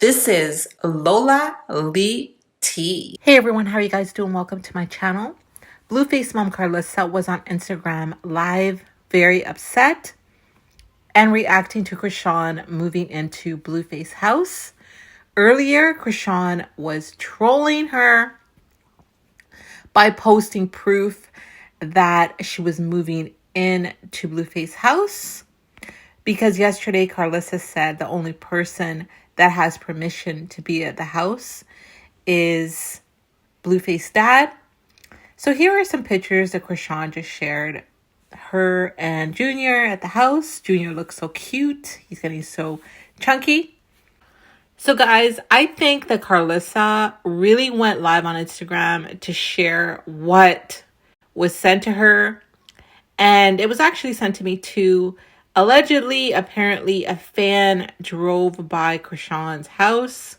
This is Lola Lee T. Hey everyone, how are you guys doing? Welcome to my channel. Blueface mom Karlissa was on Instagram live, very upset and reacting to Chrisean moving into Blueface house. Earlier, Chrisean was trolling her by posting proof that she was moving into Blueface house, because yesterday Karlissa said the only person that has permission to be at the house is Blueface dad. So here are some pictures that Chrisean just shared. Her and Junior at the house. Junior looks so cute. He's getting so chunky. So guys, I think that Karlissa really went live on Instagram to share what was sent to her. And it was actually sent to me too. Allegedly, apparently, a fan drove by Chrisean's house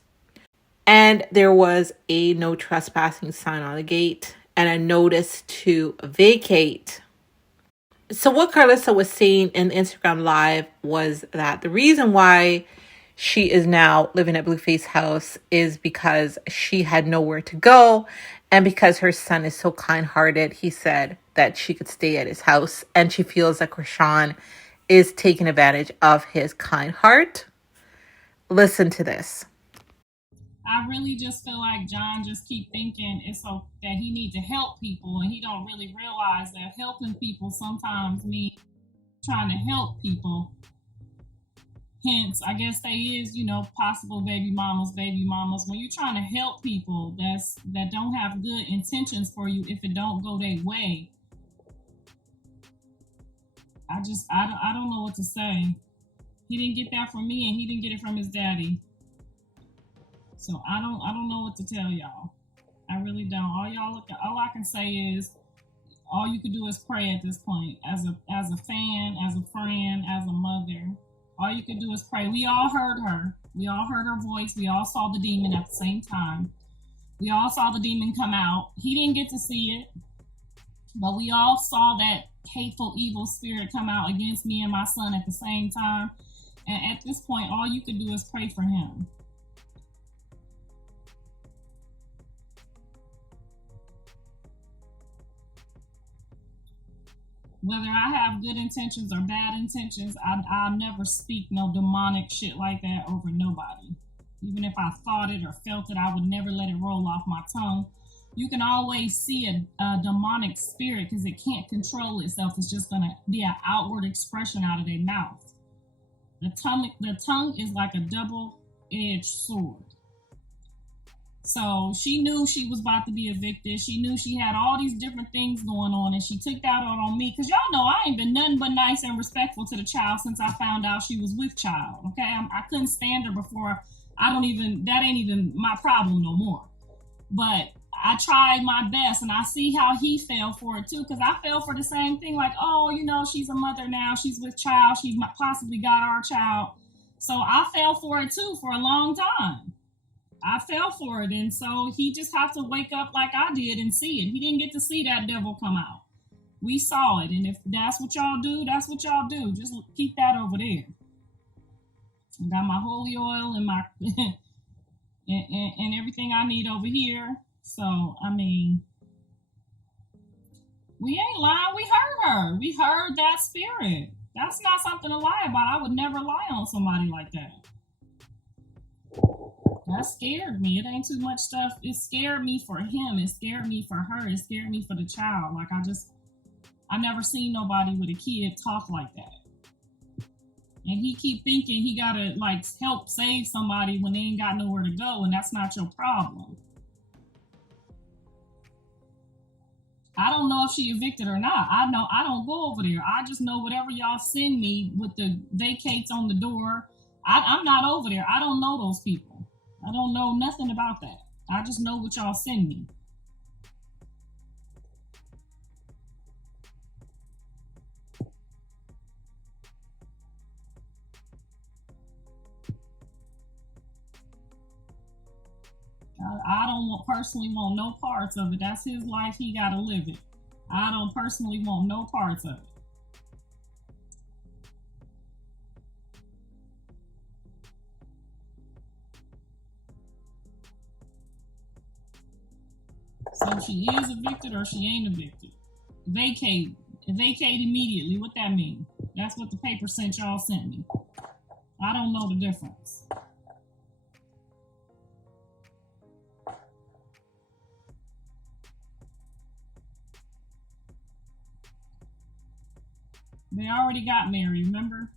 and there was a no trespassing sign on the gate and a notice to vacate. So what Karlissa was saying in Instagram Live was that the reason why she is now living at Blueface house is because she had nowhere to go, and because her son is so kind-hearted, he said that she could stay at his house, and she feels that Chrisean is taking advantage of his kind heart. Listen to this. I really just feel like John just keep thinking it's so that he need to help people, and he don't really realize that helping people sometimes means trying to help people. Hence, I guess they is, possible baby mamas. When you're trying to help people that don't have good intentions for you, if it don't go their way, I don't know what to say. He didn't get that from me, and he didn't get it from his daddy. So I don't know what to tell y'all. I really don't. All I can say is all you can do is pray at this point. As a fan, as a friend, as a mother, all you can do is pray. We all heard her. We all heard her voice. We all saw the demon at the same time. We all saw the demon come out. He didn't get to see it, but we all saw that hateful, evil spirit come out against me and my son at the same time. And at this point, all you can do is pray for him. Whether I have good intentions or bad intentions, I'll never speak no demonic shit like that over nobody. Even if I thought it or felt it, I would never let it roll off my tongue. You can always see a demonic spirit because it can't control itself. It's just going to be an outward expression out of their mouth. The tongue is like a double-edged sword. So she knew she was about to be evicted. She knew she had all these different things going on, and she took that out on me. Because y'all know I ain't been nothing but nice and respectful to the child since I found out she was with child. Okay, I couldn't stand her before. That ain't even my problem no more. But I tried my best, and I see how he fell for it too. Because I fell for the same thing. Like, oh, she's a mother now. She's with child. She possibly got our child. So I fell for it too for a long time. I fell for it, and so he just has to wake up like I did and see it. He didn't get to see that devil come out. We saw it, and if that's what y'all do, that's what y'all do. Just keep that over there. I got my holy oil and my and everything I need over here. So we ain't lying. We heard her. We heard that spirit. That's not something to lie about. I would never lie on somebody like that. That scared me. It ain't too much stuff. It scared me for him. It scared me for her. It scared me for the child. Like I never seen nobody with a kid talk like that. And he keep thinking he gotta help save somebody when they ain't got nowhere to go, and that's not your problem. I don't know if she evicted or not. I don't go over there. I just know whatever y'all send me with the vacates on the door. I'm not over there. I don't know those people. I don't know nothing about that. I just know what y'all send me. I don't personally want no parts of it. That's his life. He got to live it. I don't personally want no parts of it. if she is evicted or she ain't evicted. Vacate. Vacate immediately. What that mean? That's what the paper sent y'all sent me. I don't know the difference. They already got married, remember?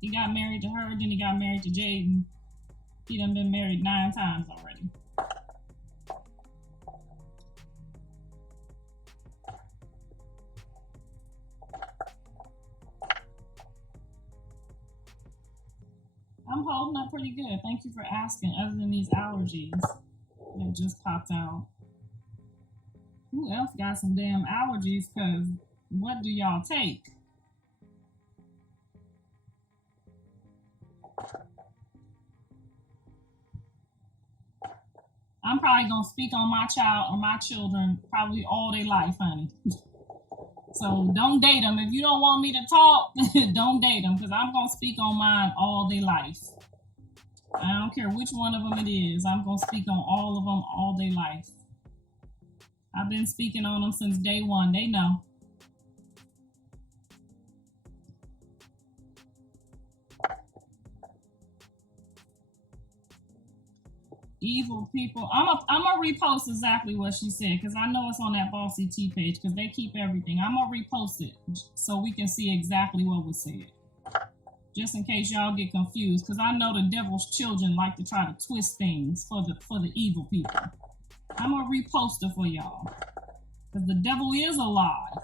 He got married to her, then he got married to Jaidyn. He done been married 9 times already. I'm holding up pretty good. Thank you for asking. Other than these allergies that just popped out. Who else got some damn allergies? Because what do y'all take? I'm probably going to speak on my child or my children probably all their life, honey. So don't date them. If you don't want me to talk, don't date them, because I'm going to speak on mine all their life. I don't care which one of them it is. I'm going to speak on all of them all their life. I've been speaking on them since day one. They know. Evil people. I'm gonna repost exactly what she said, because I know it's on that Bossy T page, because they keep everything. I'm gonna repost it so we can see exactly what was said, just in case y'all get confused, because I know the devil's children like to try to twist things for the evil people. I'm gonna repost it for y'all, because the devil is alive.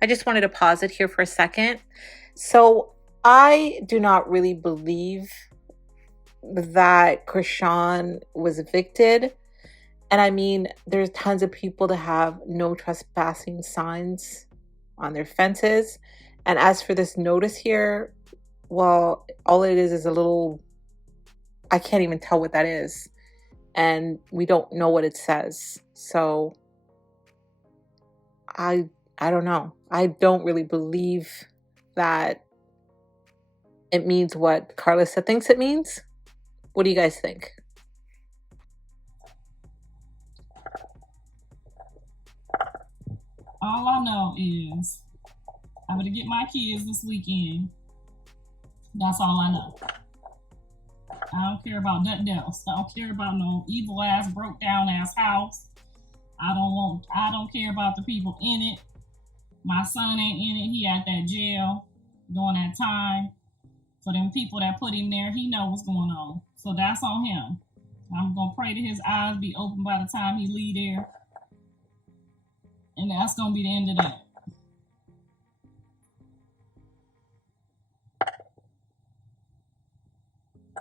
I just wanted to pause it here for a second. So I do not really believe that Chrisean was evicted. And I mean, there's tons of people that have no trespassing signs on their fences. And as for this notice here, well, all it is a little, I can't even tell what that is. And we don't know what it says. So I don't know. I don't really believe that it means what Karlissa thinks it means. What do you guys think? All I know is I'm gonna get my kids this weekend. That's all I know. I don't care about nothing else. I don't care about no evil ass, broke down ass house. I don't care about the people in it. My son ain't in it. He at that jail during that time. For them people that put him there, he know what's going on. So that's on him. I'm gonna pray that his eyes be open by the time he leave there. And that's gonna be the end of that.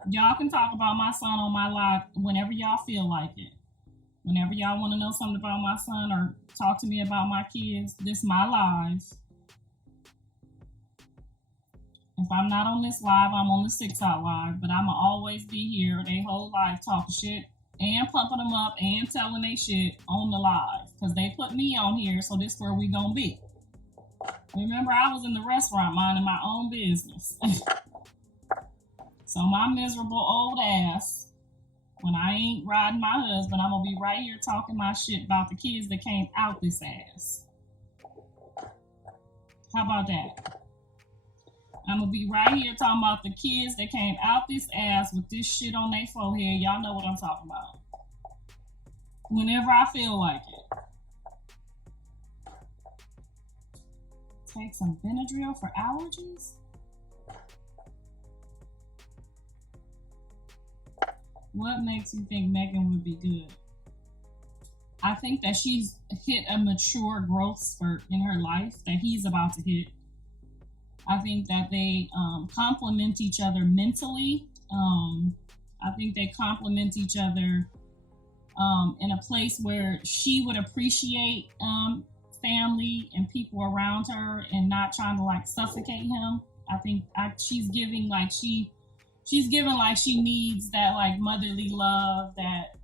Y'all can talk about my son on my live whenever y'all feel like it. Whenever y'all want to know something about my son or talk to me about my kids, this is my live. If I'm not on this live, I'm on the 6 Out live, but I'ma always be here they whole life talking shit and pumping them up and telling they shit on the live, because they put me on here, so this where we gonna be. Remember, I was in the restaurant minding my own business. So my miserable old ass, when I ain't riding my husband, I'm gonna be right here talking my shit about the kids that came out this ass. How about that? I'm gonna be right here talking about the kids that came out this ass with this shit on their forehead. Y'all know what I'm talking about. Whenever I feel like it. Take some Benadryl for allergies? What makes you think Megan would be good? I think that she's hit a mature growth spurt in her life that he's about to hit. I think that they complement each other mentally. I think they complement each other in a place where she would appreciate family and people around her and not trying to like suffocate him. I think she's giving like she needs that like motherly love, that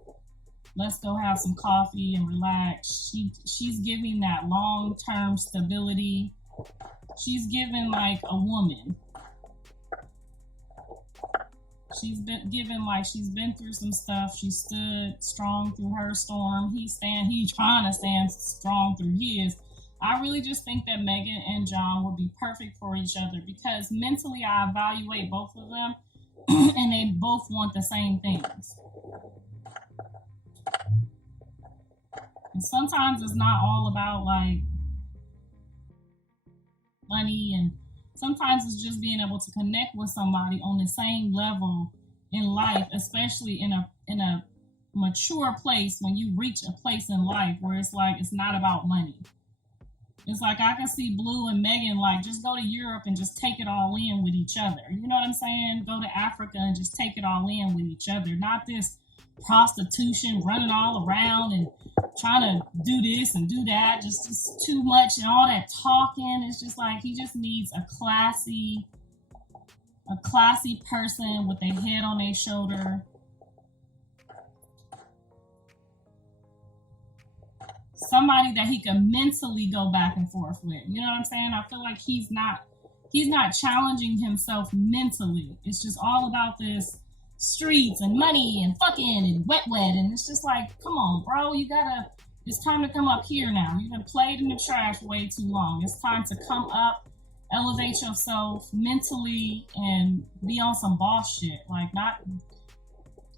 let's go have some coffee and relax. She's giving that long-term stability. She's giving like a woman. She's been given, like, she's been through some stuff. She stood strong through her storm. He's trying to stand strong through his. I really just think that Megan and John would be perfect for each other because mentally I evaluate both of them and they both want the same things. And sometimes it's not all about like money, and sometimes it's just being able to connect with somebody on the same level in life, especially in a mature place. When you reach a place in life where it's like it's not about money. It's like I can see Blue and Megan like just go to Europe and just take it all in with each other. You know what I'm saying? Go to Africa and just take it all in with each other. Not this prostitution running all around and trying to do this and do that. Just too much and all that talking. It's just like he just needs a classy person with their head on their shoulder. Somebody that he can mentally go back and forth with. You know what I'm saying? I feel like he's not challenging himself mentally. It's just all about this streets and money and fucking and wet. And it's just like, come on, bro, it's time to come up here now. You've been played in the trash way too long. It's time to come up, elevate yourself mentally and be on some boss shit. Like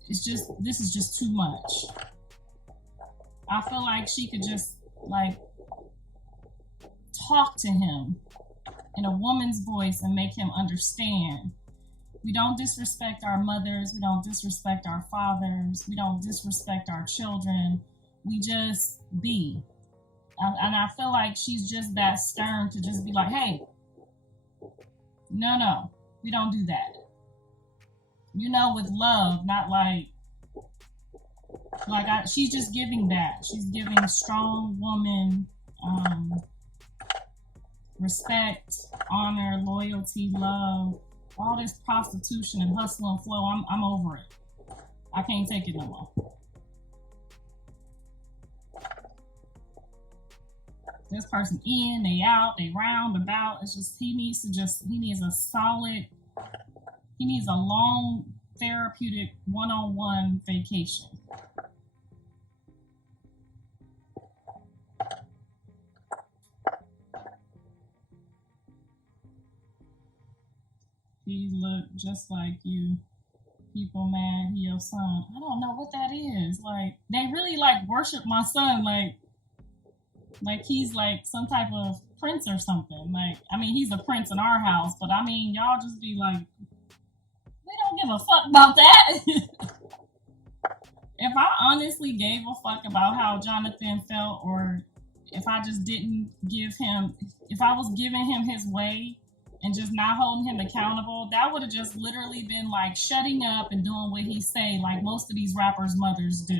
this is just too much. I feel like she could just like talk to him in a woman's voice and make him understand. We don't disrespect our mothers. We don't disrespect our fathers. We don't disrespect our children. We just be. And I feel like she's just that stern to just be like, hey, no, we don't do that. You know, with love, not like she's just giving that. She's giving strong woman respect, honor, loyalty, love. All this prostitution and hustle and flow, I'm over it. I can't take it no more. This person in, they out, they round about. It's just he needs a long therapeutic one-on-one vacation. He looked just like you. People mad he your son. I don't know what that is. Like they really like worship my son like he's like some type of prince or something. Like, I mean, he's a prince in our house, but I mean, y'all just be like, we don't give a fuck about that. If I honestly gave a fuck about how Jonathan felt, or if I just didn't if I was giving him his way and just not holding him accountable, that would have just literally been like shutting up and doing what he say, like most of these rappers' mothers do.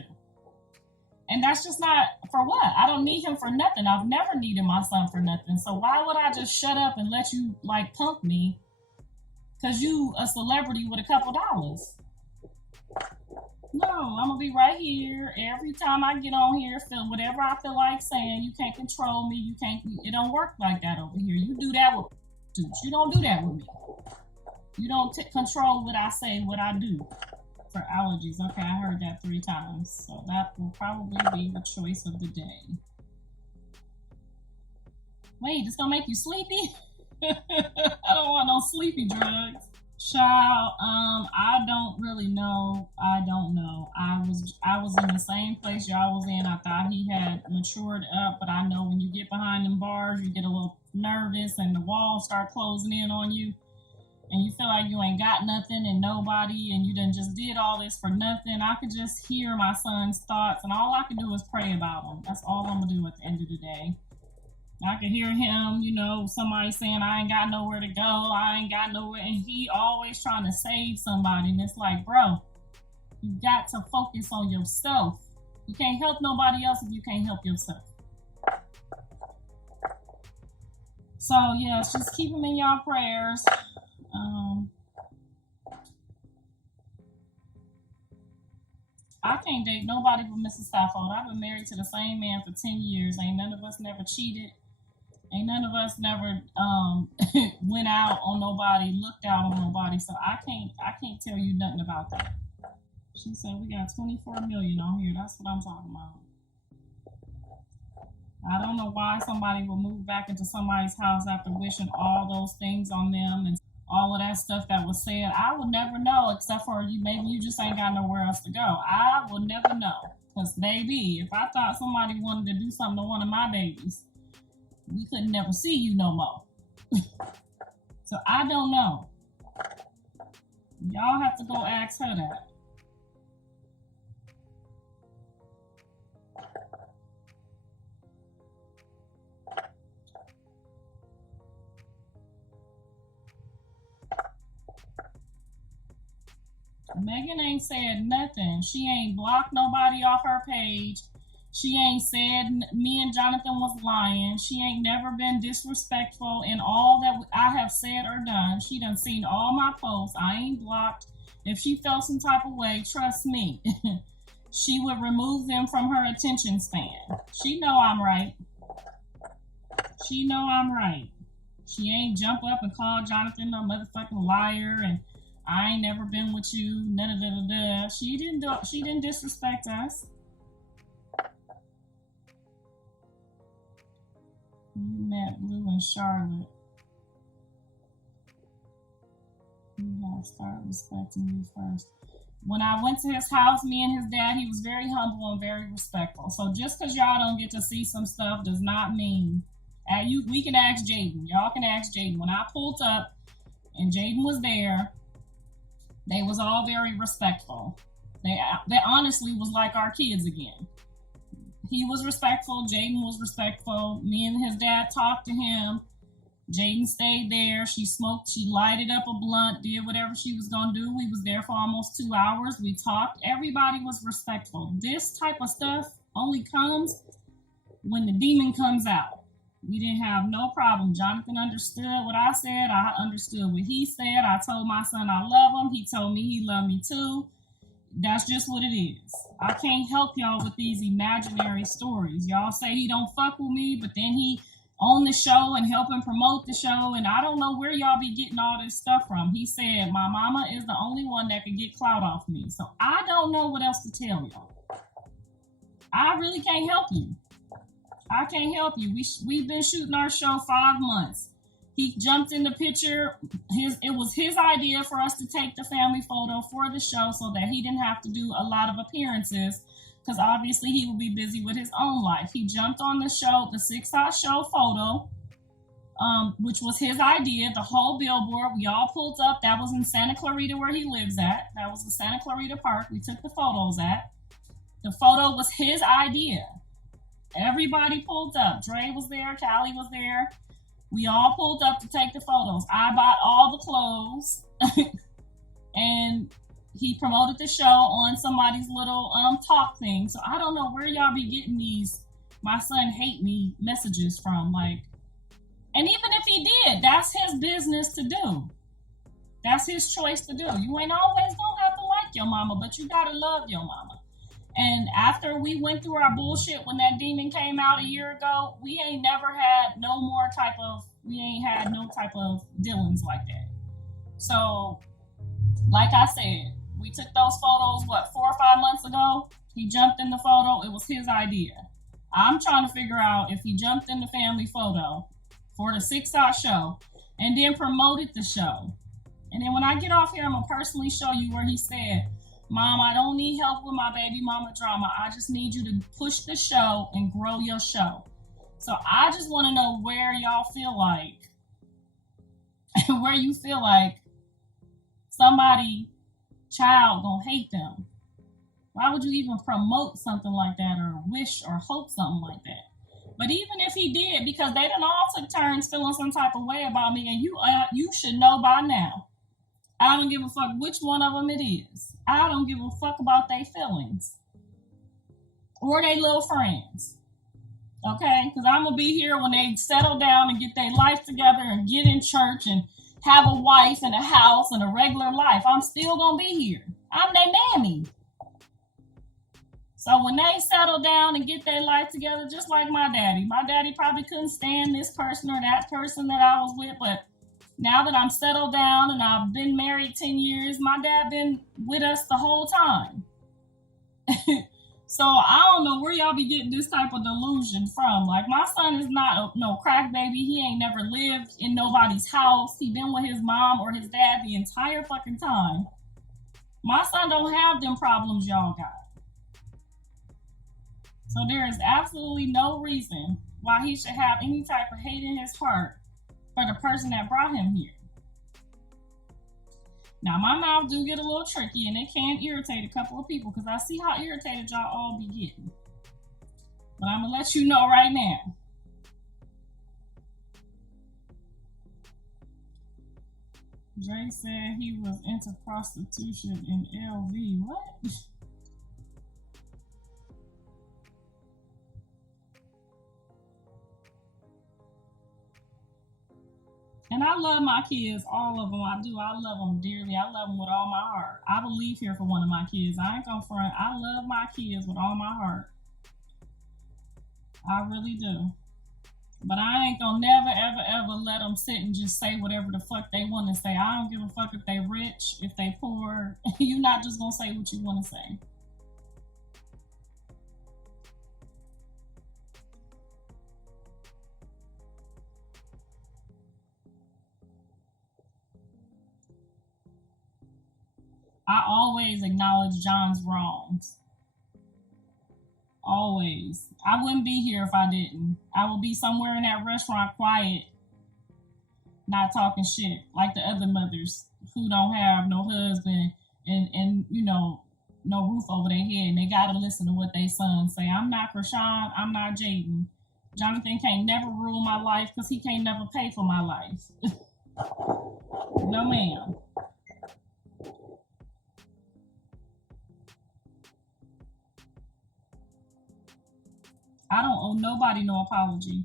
And that's just not, for what? I don't need him for nothing. I've never needed my son for nothing. So why would I just shut up and let you like punk me? Cause you a celebrity with a couple dollars. No, I'm gonna be right here every time I get on here, feel whatever I feel like saying. You can't control me. It don't work like that over here. You do that with dudes. You don't do that with me. You don't control what I say, what I do. For allergies. Okay, I heard that 3 times. So that will probably be the choice of the day. Wait, this gonna make you sleepy? I don't want no sleepy drugs. Child, I don't really know. I don't know. I was in the same place y'all was in. I thought he had matured up, but I know when you get behind them bars, you get a little nervous and the walls start closing in on you. And you feel like you ain't got nothing and nobody, and you done just did all this for nothing. I could just hear my son's thoughts, and all I can do is pray about him. That's all I'm gonna do at the end of the day. I can hear him, you know, somebody saying, I ain't got nowhere to go, I ain't got nowhere, and he always trying to save somebody. And it's like, bro, you got to focus on yourself. You can't help nobody else if you can't help yourself. So, yes, just keep him in y'all prayers. I can't date nobody but Mrs. Saffold. I've been married to the same man for 10 years. Ain't none of us never cheated. Ain't none of us never went out on nobody, looked out on nobody. So I can't tell you nothing about that. She said we got 24 million on here. That's what I'm talking about. I don't know why somebody would move back into somebody's house after wishing all those things on them and all of that stuff that was said. I would never know, except for you. Maybe you just ain't got nowhere else to go. I will never know. Because, baby, if I thought somebody wanted to do something to one of my babies, we couldn't never see you no more. So I don't know. Y'all have to go ask her that. Megan ain't said nothing. She ain't blocked nobody off her page. She ain't said me and Jonathan was lying. She ain't never been disrespectful in all that I have said or done. She done seen all my posts. I ain't blocked. If she felt some type of way, trust me, she would remove them from her attention span. She know I'm right. She know I'm right. She ain't jump up and call Jonathan a motherfucking liar and I ain't never been with you. She didn't disrespect us. You met Blue and Charlotte. You gotta start respecting you first. When I went to his house, me and his dad, he was very humble and very respectful. So just because y'all don't get to see some stuff does not mean we can ask Jaidyn. Y'all can ask Jaidyn. When I pulled up and Jaidyn was there, they was all very respectful. They honestly was like our kids again. He was respectful. Jaidyn was respectful. Me and his dad talked to him. Jaidyn stayed there. She smoked. She lighted up a blunt, did whatever she was going to do. We was there for almost 2 hours. We talked. Everybody was respectful. This type of stuff only comes when the demon comes out. We didn't have no problem. Jonathan understood what I said. I understood what he said. I told my son I love him. He told me he loved me too. That's just what it is. I can't help y'all with these imaginary stories. Y'all say he don't fuck with me, but then he on the show and helping promote the show, and I don't know where y'all be getting all this stuff from. He said my mama is the only one that can get clout off me. So I don't know what else to tell y'all. I really can't help you. I can't help you. We've been shooting our show 5 months. He jumped in the picture. It was his idea for us to take the family photo for the show so that he didn't have to do a lot of appearances because obviously he would be busy with his own life. He jumped on the show, the 6 Hot Show photo, which was his idea, the whole billboard. We all pulled up. That was in Santa Clarita where he lives at. That was the Santa Clarita Park we took the photos at. The photo was his idea. Everybody pulled up. Dre was there. Callie was there. We all pulled up to take the photos. I bought all the clothes. And he promoted the show on somebody's little talk thing. So I don't know where y'all be getting these my son hate me messages from. Like, and even if he did, that's his business to do. That's his choice to do. You ain't always gonna have to like your mama, but you gotta love your mama. And after we went through our bullshit when that demon came out a year ago, we ain't had no type of dealings like that. So, like I said, we took those photos, 4 or 5 months ago? He jumped in the photo. It was his idea. I'm trying to figure out if he jumped in the family photo for the 6 Hot Show and then promoted the show. And then when I get off here, I'm going to personally show you where he said, Mom, I don't need help with my baby mama drama. I just need you to push the show and grow your show. So I just want to know where y'all feel like, where you feel like somebody, child, gonna hate them. Why would you even promote something like that or wish or hope something like that? But even if he did, because they done all took turns feeling some type of way about me, and you should know by now. I don't give a fuck which one of them it is. I don't give a fuck about their feelings or their little friends. Okay? Because I'm going to be here when they settle down and get their life together and get in church and have a wife and a house and a regular life. I'm still going to be here. I'm their mammy. So when they settle down and get their life together, just like my daddy probably couldn't stand this person or that person that I was with, but now that I'm settled down and I've been married 10 years, my dad been with us the whole time. So I don't know where y'all be getting this type of delusion from. Like, my son is not no crack baby. He ain't never lived in nobody's house. He been with his mom or his dad the entire fucking time. My son don't have them problems y'all got. So there is absolutely no reason why he should have any type of hate in his heart for the person that brought him here. Now, my mouth do get a little tricky, and it can irritate a couple of people because I see how irritated y'all all be getting. But I'm going to let you know right now. Jay said he was into prostitution in LV. What? And I love my kids, all of them. I do. I love them dearly. I love them with all my heart. I will leave here for one of my kids. I ain't gonna front. I love my kids with all my heart. I really do. But I ain't gonna never, ever, ever let them sit and just say whatever the fuck they want to say. I don't give a fuck if they rich, if they poor. You're not just gonna say what you want to say. I always acknowledge John's wrongs. Always. I wouldn't be here if I didn't. I would be somewhere in that restaurant quiet, not talking shit like the other mothers who don't have no husband and you know, no roof over their head, and they gotta listen to what they sons say. I'm not Chrisean, I'm not Jaidyn. Jonathan can't never rule my life because he can't never pay for my life. No ma'am. I don't owe nobody no apology.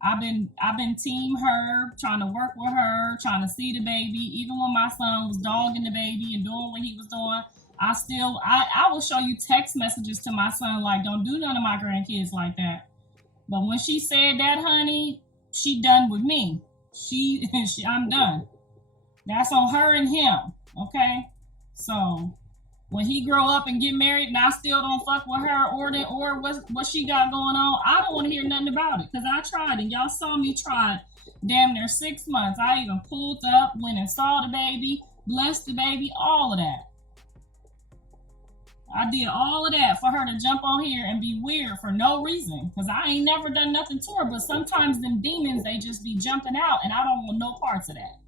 I've been team her, trying to work with her, trying to see the baby. Even when my son was dogging the baby and doing what he was doing, I will show you text messages to my son like, don't do none of my grandkids like that. But when she said that, honey, she done with me. I'm done. That's on her and him, okay? So when he grow up and get married and I still don't fuck with her or what she got going on, I don't want to hear nothing about it because I tried and y'all saw me try damn near 6 months. I even pulled up, went and saw the baby, blessed the baby, all of that. I did all of that for her to jump on here and be weird for no reason because I ain't never done nothing to her, but sometimes them demons, they just be jumping out and I don't want no parts of that.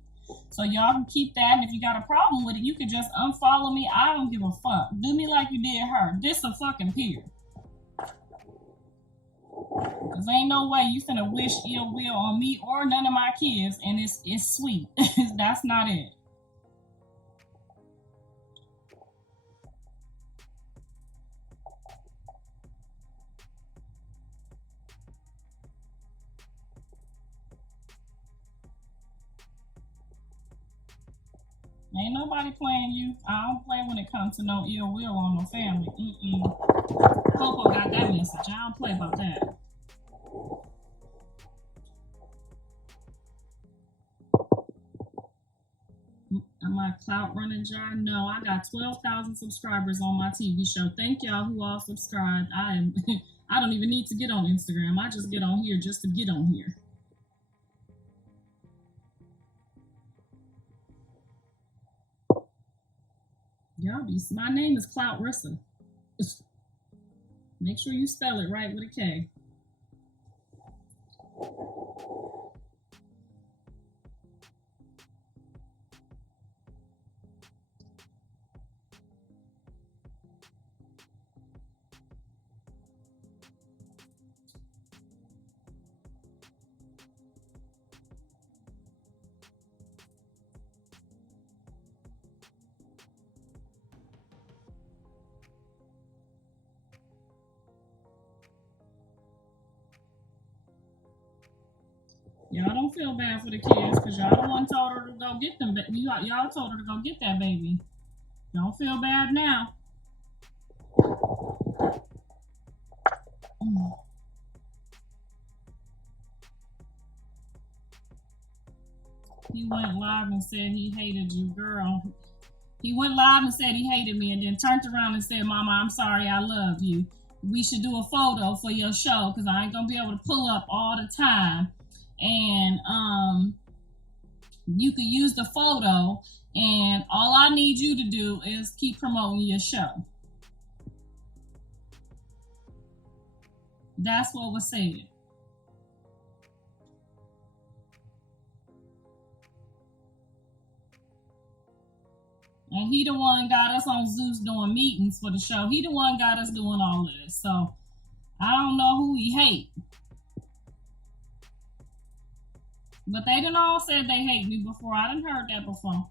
So y'all can keep that, and if you got a problem with it, you can just unfollow me. I don't give a fuck. Do me like you did her. This a fucking peer. Cause ain't no way you finna wish ill will on me or none of my kids, and it's sweet. That's not it. Ain't nobody playing you. I don't play when it comes to no ill will on no family. Coco got that message. I don't play about that. Am I clout running, John? No, I got 12,000 subscribers on my TV show. Thank y'all who all subscribed. I don't even need to get on Instagram. I just get on here just to get on here. Y'all be, my name is Karissa. Make sure you spell it right with a K. Y'all don't feel bad for the kids because y'all the one told her to go get them. Y'all told her to go get that baby. Don't feel bad now. He went live and said he hated you, girl. He went live and said he hated me and then turned around and said, Mama, I'm sorry, I love you. We should do a photo for your show because I ain't going to be able to pull up all the time. And you could use the photo, and all I need you to do is keep promoting your show. That's what was said. And he the one got us on Zeus doing meetings for the show. He the one got us doing all this. So I don't know who he hate. But they done all said they hate me before. I done heard that before.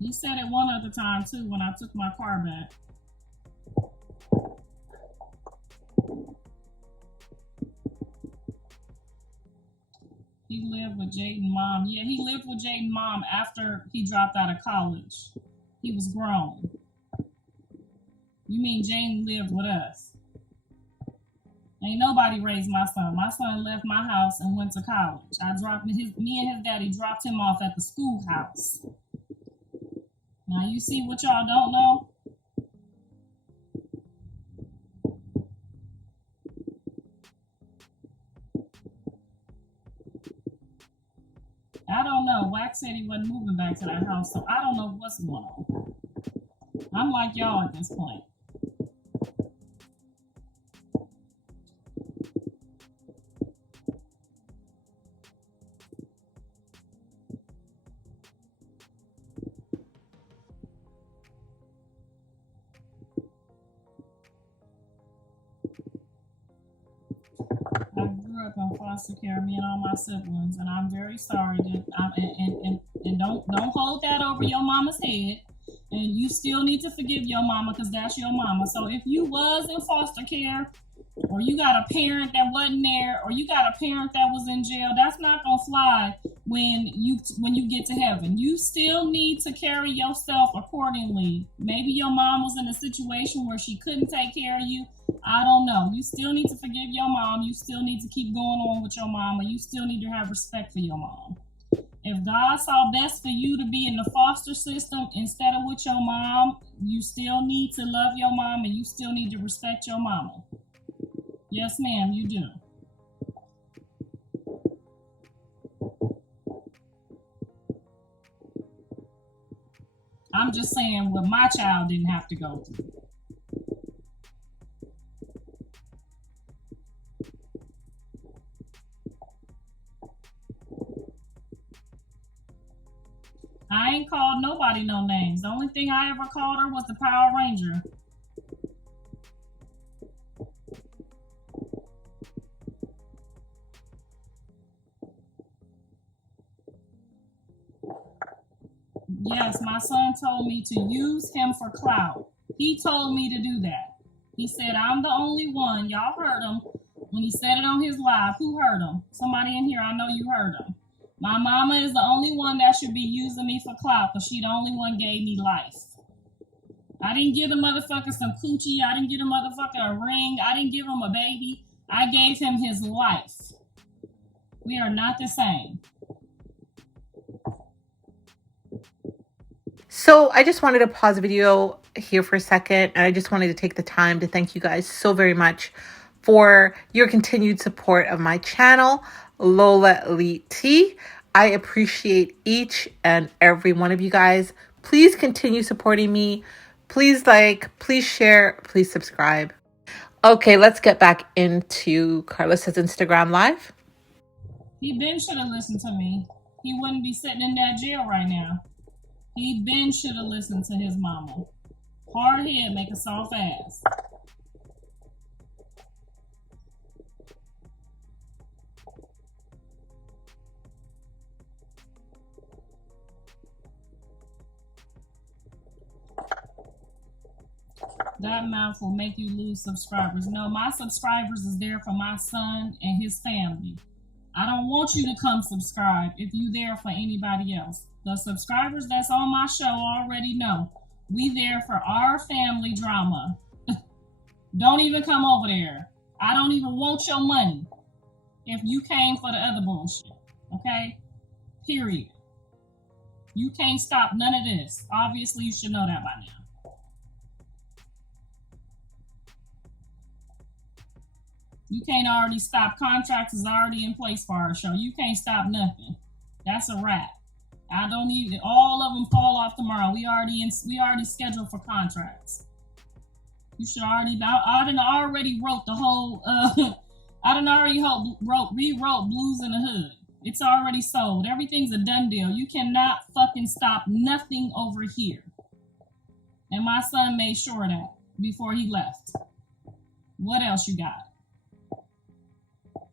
He said it one other time too when I took my car back. He lived with Jaidyn's mom. Yeah, he lived with Jaidyn's mom after he dropped out of college. He was grown. You mean Jaidyn lived with us? Ain't nobody raised my son. My son left my house and went to college. Me and his daddy dropped him off at the schoolhouse. Now you see what y'all don't know? I don't know. Wax said he wasn't moving back to that house, so I don't know what's going on. I'm like y'all at this point. I grew up in foster care, me and all my siblings, and I'm very sorry that and don't hold that over your mama's head. And you still need to forgive your mama because that's your mama. So if you was in foster care, or you got a parent that wasn't there, or you got a parent that was in jail, that's not gonna fly when you get to heaven. You still need to carry yourself accordingly. Maybe your mom was in a situation where she couldn't take care of you. I don't know. You still need to forgive your mom. You still need to keep going on with your mom, and you still need to have respect for your mom. If God saw best for you to be in the foster system instead of with your mom, you still need to love your mom and you still need to respect your mama. Yes, ma'am, you do. I'm just saying what my child didn't have to go through. I ain't called nobody no names. The only thing I ever called her was the Power Ranger. Yes, my son told me to use him for clout. He told me to do that. He said, I'm the only one. Y'all heard him when he said it on his live. Who heard him? Somebody in here, I know you heard him. My mama is the only one that should be using me for clout because she the only one gave me life. I didn't give the motherfucker some coochie. I didn't give the motherfucker a ring. I didn't give him a baby. I gave him his life. We are not the same. So I just wanted to pause the video here for a second, and I just wanted to take the time to thank you guys so very much for your continued support of my channel, Lola Lee T. I appreciate each and every one of you guys. Please continue supporting me. Please like, please share, please subscribe. Okay, let's get back into Karlissa's Instagram Live. He been should have listened to me. He wouldn't be sitting in that jail right now. He been should have listened to his mama. Hard head make a soft ass. That mouth will make you lose subscribers. No, my subscribers is there for my son and his family. I don't want you to come subscribe if you there for anybody else. The subscribers that's on my show already know we there for our family drama. Don't even come over there. I don't even want your money if you came for the other bullshit. Okay? Period. You can't stop none of this. Obviously, you should know that by now. You can't already stop. Contracts is already in place for our show. You can't stop nothing. That's a wrap. I don't need all of them fall off tomorrow. We already scheduled for contracts. You should already. I done already wrote the whole. I done already rewrote Blues in the Hood. It's already sold. Everything's a done deal. You cannot fucking stop nothing over here. And my son made sure of that before he left. What else you got?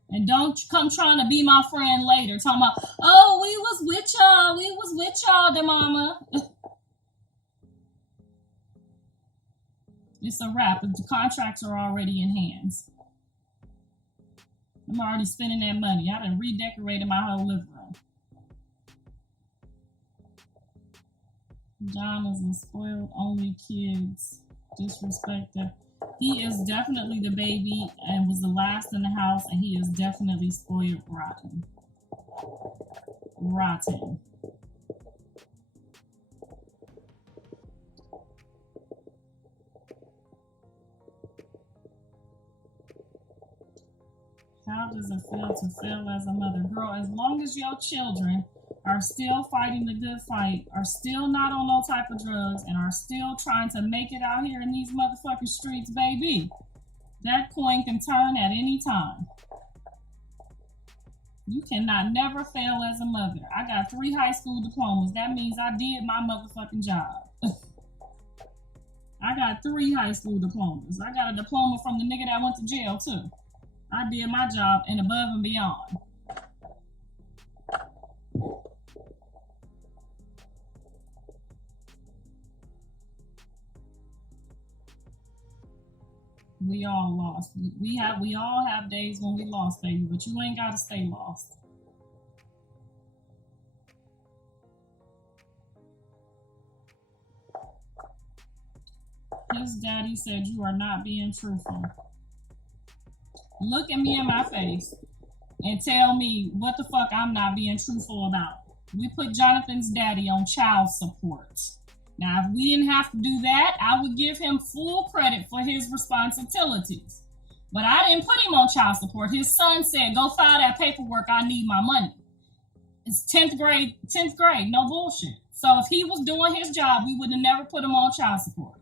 And don't come trying to be my friend later, talking about, oh, we was with y'all, the mama. It's a wrap. The contracts are already in hands. I'm already spending that money. I done redecorated my whole living room. John is a spoiled only kids disrespecter. He is definitely the baby and was the last in the house, and he is definitely spoiled rotten. Rotten. How does it feel to fail as a mother? Girl, as long as your children are still fighting the good fight, are still not on no type of drugs, and are still trying to make it out here in these motherfucking streets, baby, that coin can turn at any time. You cannot never fail as a mother. I got 3 high school diplomas. That means I did my motherfucking job. I got 3 high school diplomas. I got a diploma from the nigga that went to jail, too. I did my job and above and beyond. We all lost. We all have days when we lost, baby, but you ain't gotta stay lost. His daddy said you are not being truthful. Look at me in my face and tell me what the fuck I'm not being truthful about. We put Jonathan's daddy on child support. Now, if we didn't have to do that, I would give him full credit for his responsibilities. But I didn't put him on child support. His son said, go file that paperwork, I need my money. It's 10th grade, no bullshit. So if he was doing his job, we would have never put him on child support.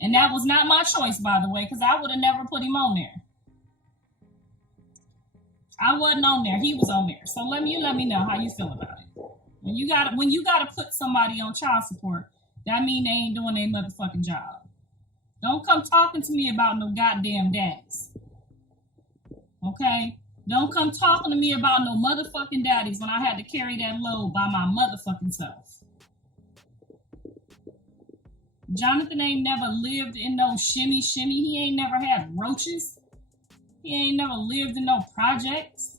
And that was not my choice, by the way, because I would have never put him on there. I wasn't on there. He was on there. So you let me know how you feel about it. When you gotta put somebody on child support, that mean they ain't doing their motherfucking job. Don't come talking to me about no goddamn daddies. Okay? Don't come talking to me about no motherfucking daddies when I had to carry that load by my motherfucking self. Jonathan ain't never lived in no shimmy. He ain't never had roaches. He ain't never lived in no projects.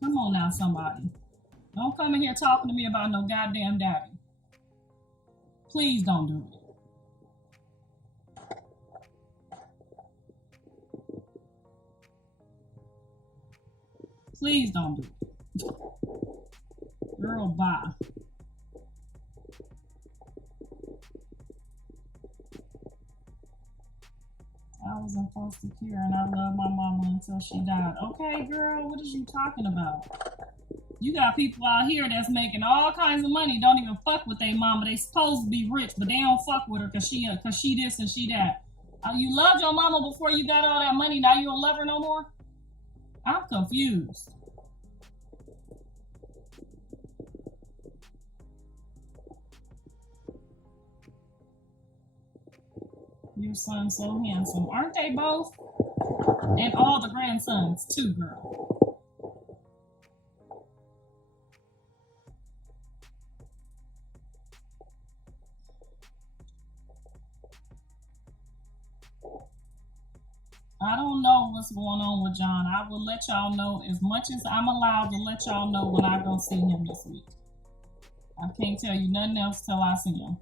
Come on now, somebody. Don't come in here talking to me about no goddamn daddy. Please don't do it. Please don't do it. Girl, bye. I was in foster care and I loved my mama until she died. Okay, girl, what is you talking about? You got people out here that's making all kinds of money, don't even fuck with their mama. They supposed to be rich, but they don't fuck with her because she this and she that. You loved your mama before you got all that money. Now you don't love her no more? I'm confused. Your son's so handsome. Aren't they both? And all the grandsons too, girl. I don't know what's going on with John. I will let y'all know as much as I'm allowed to let y'all know when I go see him this week. I can't tell you nothing else till I see him.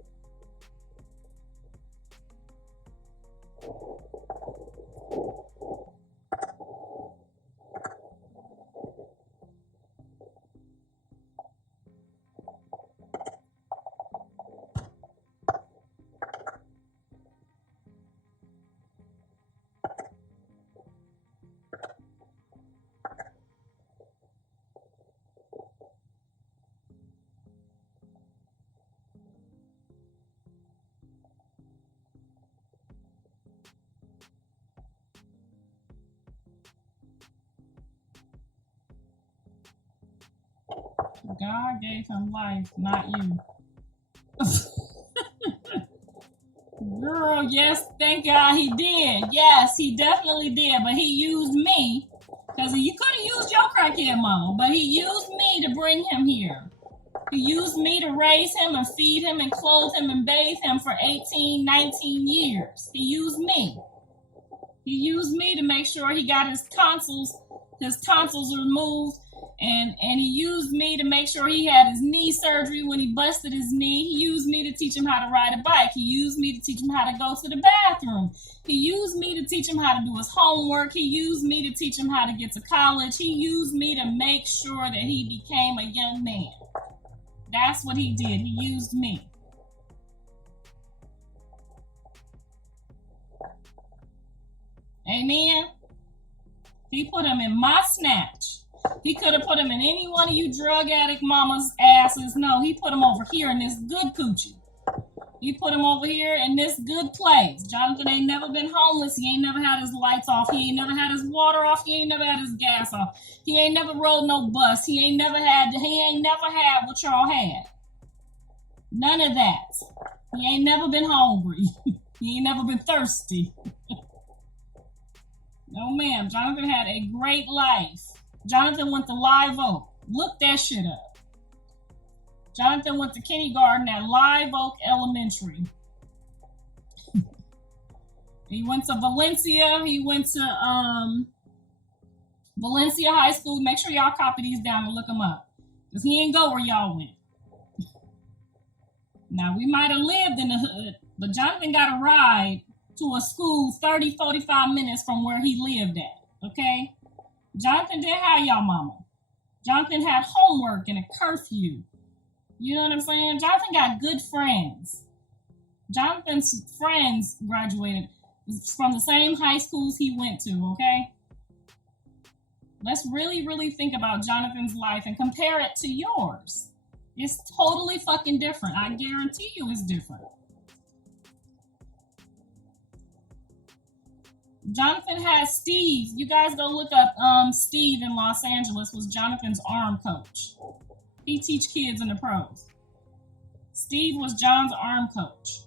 God gave him life, not you. Girl, yes, thank God he did. Yes, he definitely did. But he used me. Because you could have used your crackhead mama. But he used me to bring him here. He used me to raise him and feed him and clothe him and bathe him for 18, 19 years. He used me. He used me to make sure he got his tonsils removed. And he used me to make sure he had his knee surgery when he busted his knee. He used me to teach him how to ride a bike. He used me to teach him how to go to the bathroom. He used me to teach him how to do his homework. He used me to teach him how to get to college. He used me to make sure that he became a young man. That's what he did. He used me. Amen. He put him in my snatch. He could have put him in any one of you drug addict mama's asses. No, he put him over here in this good coochie. He put him over here in this good place. Jonathan ain't never been homeless. He ain't never had his lights off. He ain't never had his water off. He ain't never had his gas off. He ain't never rode no bus. He ain't never had what y'all had. None of that. He ain't never been hungry. He ain't never been thirsty. No, ma'am. Jonathan had a great life. Jonathan went to Live Oak. Look that shit up. Jonathan went to kindergarten at Live Oak Elementary. He went to Valencia. He went to Valencia High School. Make sure y'all copy these down and look them up. Because he ain't go where y'all went. Now, we might have lived in the hood, but Jonathan got a ride to a school 30, 45 minutes from where he lived at. Okay? Jonathan didn't have y'all mama. Jonathan had homework and a curfew. You know what I'm saying? Jonathan got good friends. Jonathan's friends graduated from the same high schools he went to, okay? Let's really, really think about Jonathan's life and compare it to yours. It's totally fucking different. I guarantee you it's different. Jonathan had Steve. You guys go look up Steve in Los Angeles was Jonathan's arm coach. He teach kids in the pros. Steve was John's arm coach.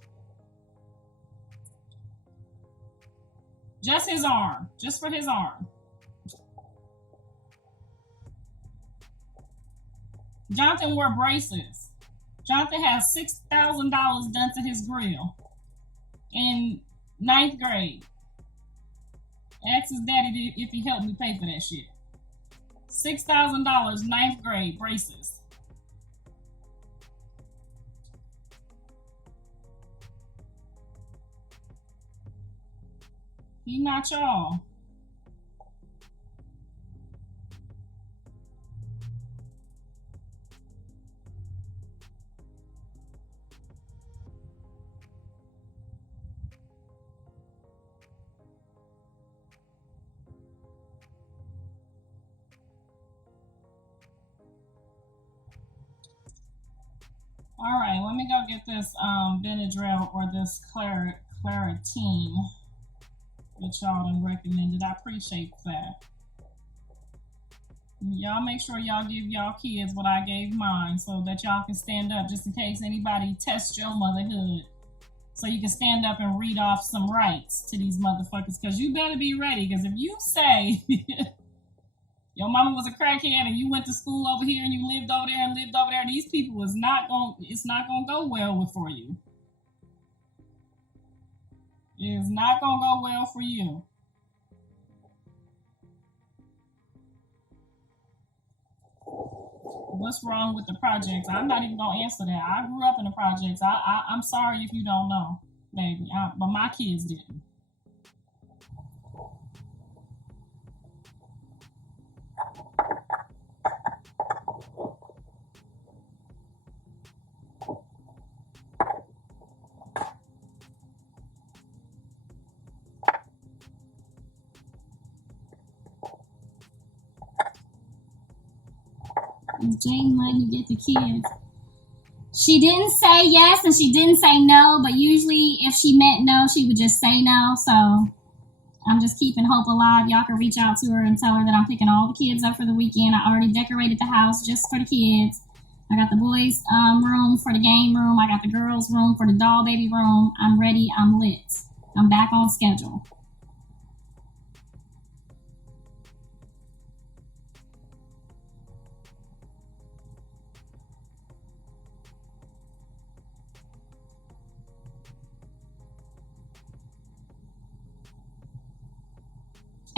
Just his arm. Just for his arm. Jonathan wore braces. Jonathan has $6,000 done to his grill in 9th grade. Ask his daddy if he helped me pay for that shit. $6,000, 9th grade, braces. He not y'all. All right, let me go get this Benadryl or this Claritine that y'all done recommended. I appreciate that. Y'all make sure y'all give y'all kids what I gave mine so that y'all can stand up just in case anybody tests your motherhood. So you can stand up and read off some rights to these motherfuckers, because you better be ready, because if you say your mama was a crackhead and you went to school over here and you lived over there, these people it's not gonna go well for you. It's not gonna go well for you. What's wrong with the projects? I'm not even gonna answer that. I grew up in the projects. I'm sorry if you don't know, baby, but my kids didn't. Is Jane letting you get the kids? She didn't say yes and she didn't say no, but usually if she meant no, she would just say no. So I'm just keeping hope alive. Y'all can reach out to her and tell her that I'm picking all the kids up for the weekend. I already decorated the house just for the kids. I got the boys' room for the game room. I got the girls' room for the doll baby room. I'm ready. I'm lit. I'm back on schedule.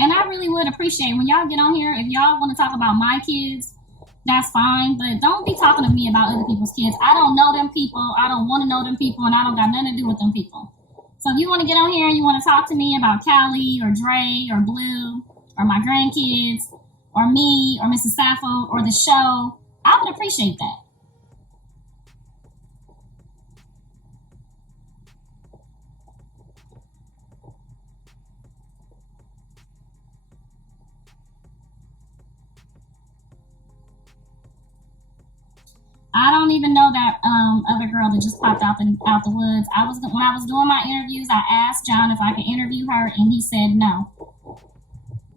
And I really would appreciate when y'all get on here, if y'all want to talk about my kids, that's fine, but don't be talking to me about other people's kids. I don't know them people. I don't want to know them people, and I don't got nothing to do with them people. So if you want to get on here and you want to talk to me about Callie or Dre or Blue or my grandkids or me or Mrs. Sappho or the show, I would appreciate that. I don't even know that other girl that just popped out the woods. When I was doing my interviews, I asked John if I could interview her, and he said no.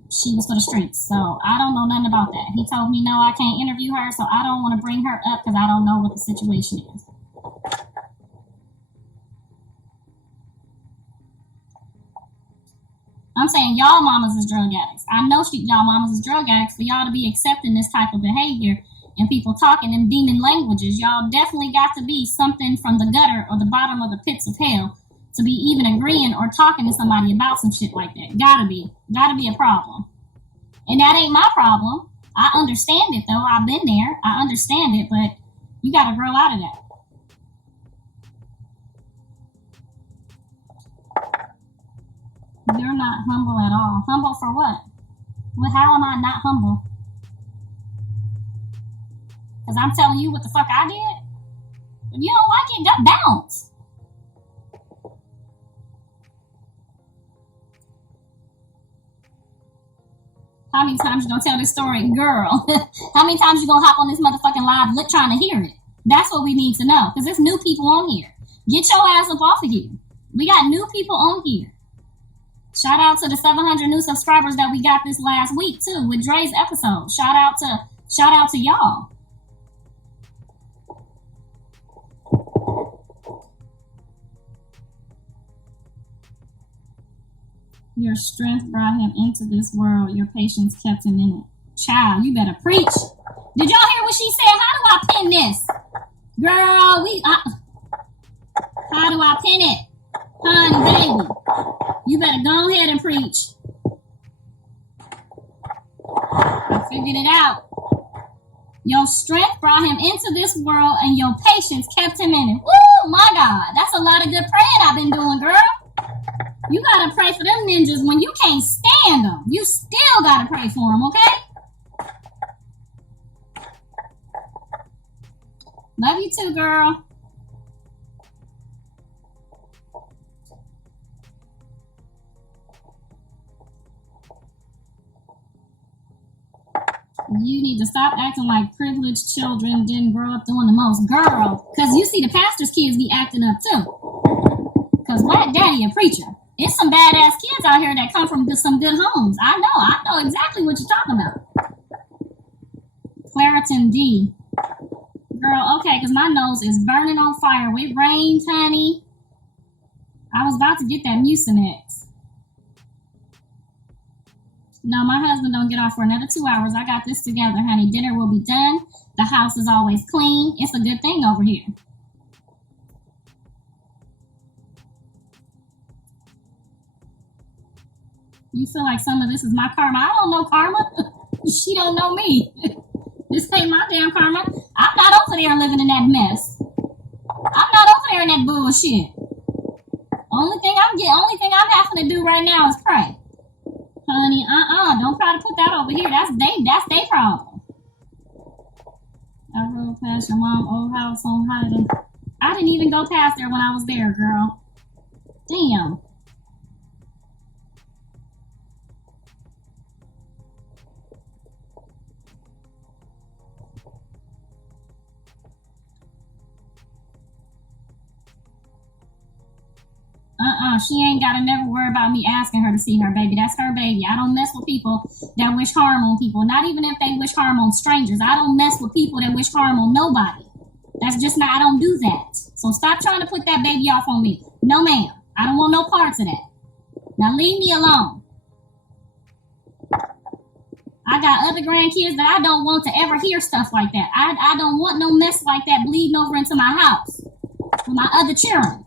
She was for the streets, so I don't know nothing about that. He told me no, I can't interview her, so I don't want to bring her up because I don't know what the situation is. I'm saying y'all mamas is drug addicts. I know y'all mamas is drug addicts. For y'all to be accepting this type of behavior and people talking in demon languages, y'all definitely got to be something from the gutter or the bottom of the pits of hell to be even agreeing or talking to somebody about some shit like that. Gotta be a problem. And that ain't my problem. I understand it though. I've been there. I understand it, but you gotta grow out of that. You're not humble at all. Humble for what? Well, how am I not humble? Because I'm telling you what the fuck I did? If you don't like it, bounce. How many times you gonna tell this story? Girl, how many times you gonna hop on this motherfucking live trying to hear it? That's what we need to know. Because there's new people on here. Get your ass up off of here. We got new people on here. Shout out to the 700 new subscribers that we got this last week too with Dre's episode. Shout out to y'all. Your strength brought him into this world. Your patience kept him in it. Child, you better preach. Did y'all hear what she said? How do I pin this? Girl, how do I pin it? Honey, baby. You better go ahead and preach. I figured it out. Your strength brought him into this world and your patience kept him in it. Woo, my God. That's a lot of good praying I've been doing, girl. You gotta pray for them ninjas when you can't stand them. You still gotta pray for them, okay? Love you too, girl. You need to stop acting like privileged children didn't grow up doing the most. Girl, because you see the pastor's kids be acting up too. Because what daddy a preacher? It's some badass kids out here that come from some good homes. I know exactly what you're talking about. Claritin D. Girl, okay, because my nose is burning on fire. It rained, honey. I was about to get that Mucinex. No, my husband don't get off for another 2 hours. I got this together, honey. Dinner will be done. The house is always clean. It's a good thing over here. You feel like some of this is my karma. I don't know karma. She don't know me. This ain't my damn karma. I'm not over there living in that mess. I'm not over there in that bullshit. Only thing I'm having to do right now is pray. Honey, don't try to put that over here. That's their problem. I rode past your mom's old house on Hyden. I didn't even go past there when I was there, girl. Damn. She ain't gotta never worry about me asking her to see her baby. That's her baby. I don't mess with people that wish harm on people. Not even if they wish harm on strangers. I don't mess with people that wish harm on nobody. That's just not, I don't do that. So stop trying to put that baby off on me. No, ma'am. I don't want no parts of that. Now leave me alone. I got other grandkids that I don't want to ever hear stuff like that. I don't want no mess like that bleeding over into my house with my other children.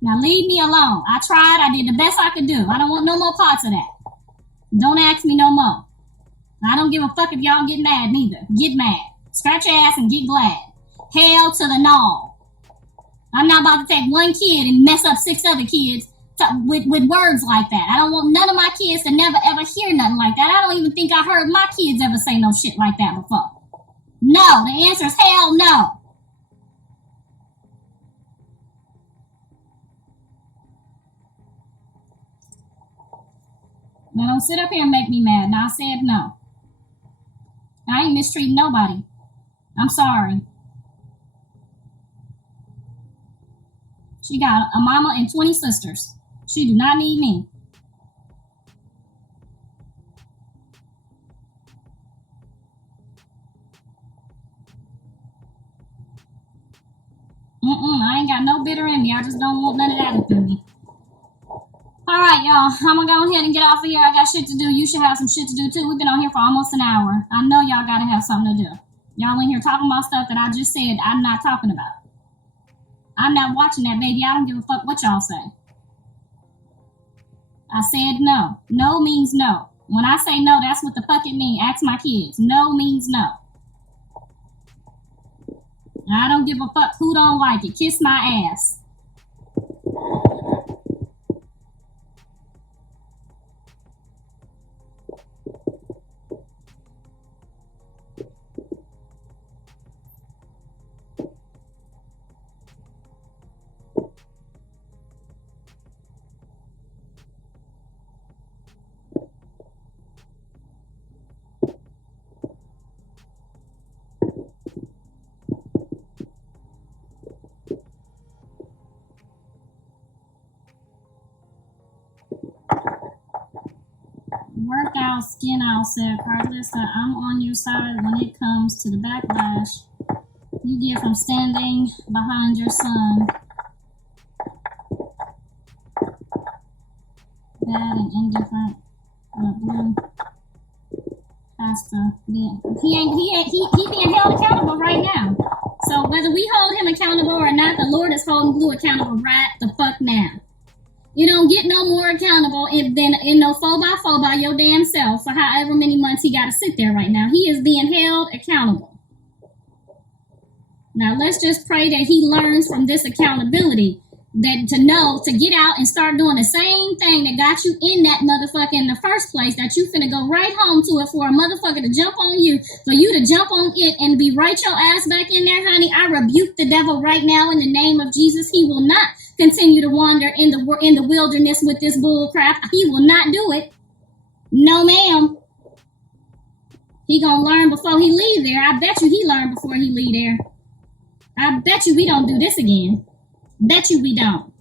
Now leave me alone. I tried. I did the best I could do. I don't want no more parts of that. Don't ask me no more. I don't give a fuck if y'all get mad neither. Get mad. Scratch your ass and get glad. Hell to the no. I'm not about to take one kid and mess up 6 other kids with words like that. I don't want none of my kids to never ever hear nothing like that. I don't even think I heard my kids ever say no shit like that before. No, the answer is hell no. Now don't sit up here and make me mad. Now I said no. I ain't mistreating nobody. I'm sorry. She got a mama and 20 sisters. She do not need me. I ain't got no bitter in me. I just don't want none of that up in me. Alright, y'all. I'm gonna go ahead and get off of here. I got shit to do. You should have some shit to do too. We've been on here for almost an hour. I know y'all gotta have something to do. Y'all in here talking about stuff that I just said I'm not talking about. I'm not watching that, baby. I don't give a fuck what y'all say. I said no. No means no. When I say no, that's what the fuck it means. Ask my kids. No means no. I don't give a fuck who don't like it. Kiss my ass. Workout skin out, said Karlissa. I'm on your side when it comes to the backlash you get from standing behind your son. Bad and indifferent. Blue has to be. He being held accountable right now. So whether we hold him accountable or not, the Lord is holding Blue accountable right the fuck now. You don't get no more accountable than in no 4x4 by your damn self for however many months he got to sit there right now. He is being held accountable. Now let's just pray that he learns from this accountability, that to know to get out and start doing the same thing that got you in that motherfucker in the first place, that you finna go right home to it for a motherfucker to jump on you, for you to jump on it and be right your ass back in there, honey. I rebuke the devil right now in the name of Jesus. He will not continue to wander in the wilderness with this bull crap. He will not do it. No, ma'am. He gonna learn before he leave there. I bet you he learned before he leave there. I bet you we don't do this again. Bet you we don't.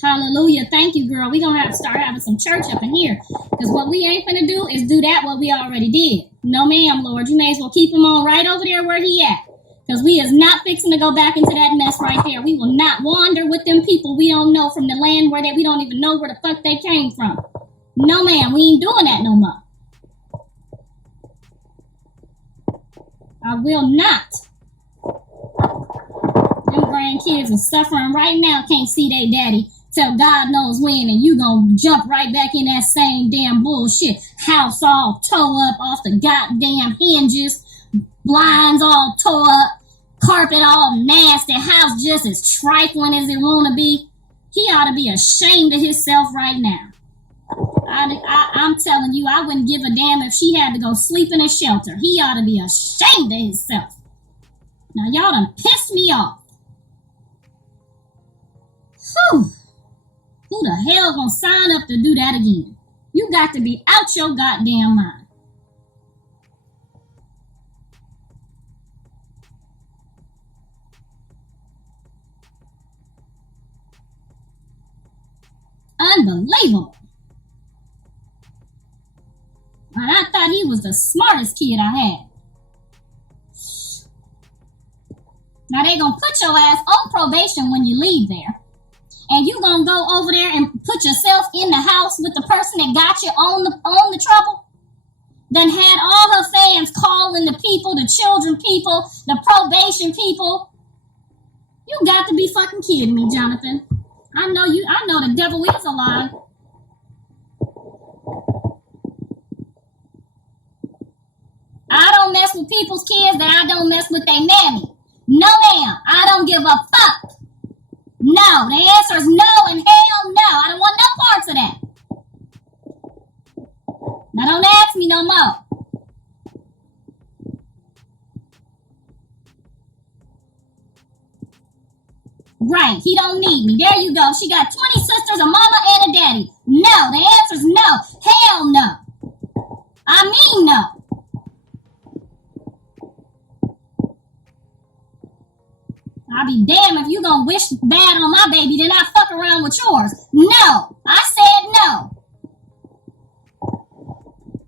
Hallelujah. Thank you, girl. We gonna have to start having some church up in here. Because what we ain't finna do is do that what we already did. No, ma'am, Lord. You may as well keep him on right over there where he at. Because we is not fixing to go back into that mess right there. We will not wander with them people we don't know from the land where we don't even know where the fuck they came from. No, ma'am, we ain't doing that no more. I will not. Them grandkids are suffering right now, can't see their daddy till God knows when, and you gonna jump right back in that same damn bullshit. House all tore up off the goddamn hinges, blinds all tore up, carpet all nasty, house just as trifling as it wanna be. He ought to be ashamed of himself right now. I'm telling you, I wouldn't give a damn if she had to go sleep in a shelter. He ought to be ashamed of himself. Now y'all done pissed me off. Whew. Who the hell gonna sign up to do that again? You got to be out your goddamn mind. Unbelievable. And I thought he was the smartest kid I had. Now they gonna put your ass on probation when you leave there. And you gonna go over there and put yourself in the house with the person that got you on the trouble? Then had all her fans calling the people, the children people, the probation people. You got to be fucking kidding me, Jonathan. I know the devil is a lie. I don't mess with people's kids that I don't mess with their mammy. No, ma'am. I don't give a fuck. No. The answer is no and hell no. I don't want no parts of that. Now don't ask me no more. Right. He don't need me. There you go. She got 20 sisters, a mama, and a daddy. No. The answer is no. Hell no. I mean no. I'll be damned if you gonna wish bad on my baby, then I fuck around with yours. No. I said no.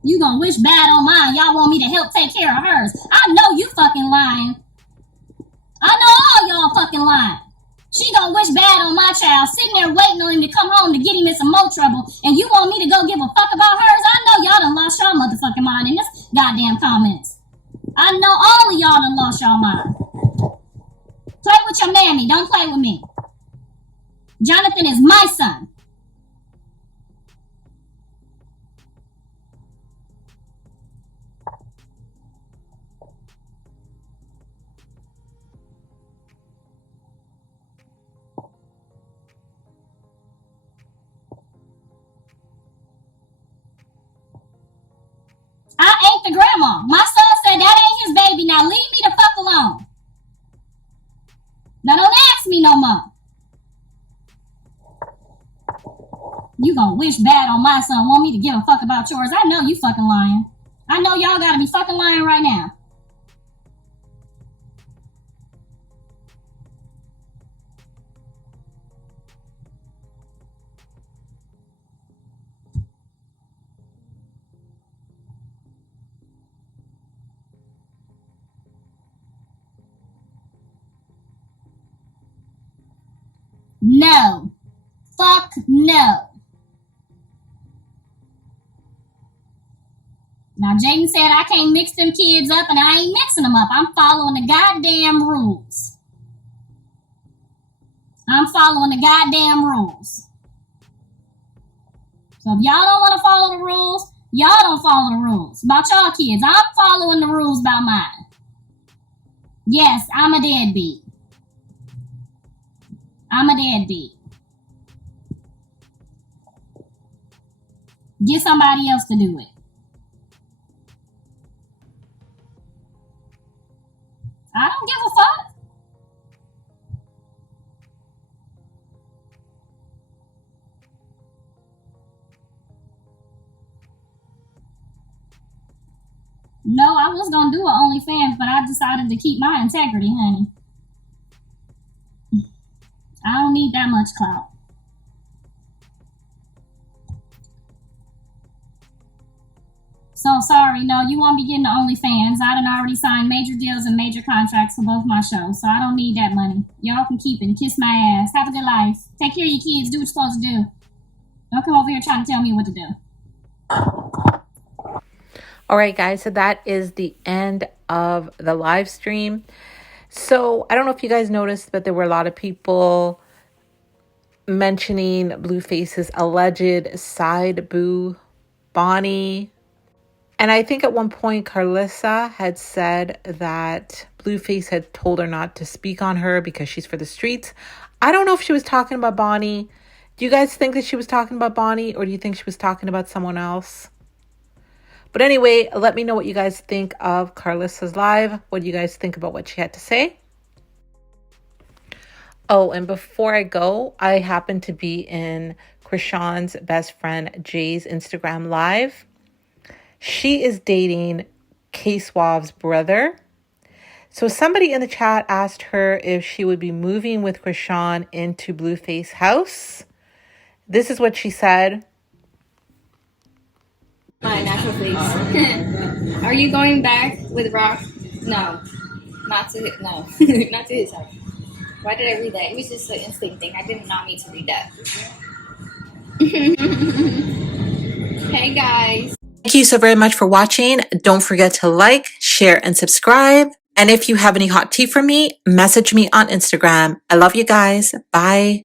You gonna wish bad on mine. Y'all want me to help take care of hers. I know you fucking lying. I know all y'all fucking lying. She gonna wish bad on my child, sitting there waiting on him to come home to get him in some more trouble, and you want me to go give a fuck about hers? I know y'all done lost y'all motherfucking mind in this goddamn comments. I know all of y'all done lost y'all mind. Play with your mammy. Don't play with me. Jonathan is my son. I ain't the grandma. My son said that ain't his baby. Now leave me the fuck alone. Now don't ask me no more. You gonna wish bad on my son, want me to give a fuck about yours. I know you fucking lying. I know y'all gotta be fucking lying right now. No. Fuck no. Now, Jaidyn said I can't mix them kids up, and I ain't mixing them up. I'm following the goddamn rules. I'm following the goddamn rules. So if y'all don't want to follow the rules, y'all don't follow the rules. About y'all kids, I'm following the rules about mine. Yes, I'm a deadbeat. I'm a deadbeat. Get somebody else to do it. I don't give a fuck. No, I was gonna do an OnlyFans, but I decided to keep my integrity, honey. I don't need that much clout. So sorry, no, you won't be getting the OnlyFans. I done already signed major deals and major contracts for both my shows, so I don't need that money. Y'all can keep it and kiss my ass. Have a good life. Take care of your kids. Do what you're supposed to do. Don't come over here trying to tell me what to do. All right, guys, so that is the end of the live stream. So I don't know if you guys noticed, but there were a lot of people mentioning Blueface's alleged side boo, Bonnie. And I think at one point, Karlissa had said that Blueface had told her not to speak on her because she's for the streets. I don't know if she was talking about Bonnie. Do you guys think that she was talking about Bonnie, or do you think she was talking about someone else? But anyway, let me know what you guys think of Karlissa's live. What do you guys think about what she had to say? Oh, and before I go, I happen to be in Chrisean's best friend Jay's Instagram live. She is dating K-Suave's brother. So somebody in the chat asked her if she would be moving with Chrisean into Blueface house. This is what she said. My natural face. Are you going back with Rock? No. Not to not to his house. Why did I read that? It was just an instinct thing. I did not mean to read that. Hey guys. Thank you so very much for watching. Don't forget to like, share, and subscribe. And if you have any hot tea for me, message me on Instagram. I love you guys. Bye.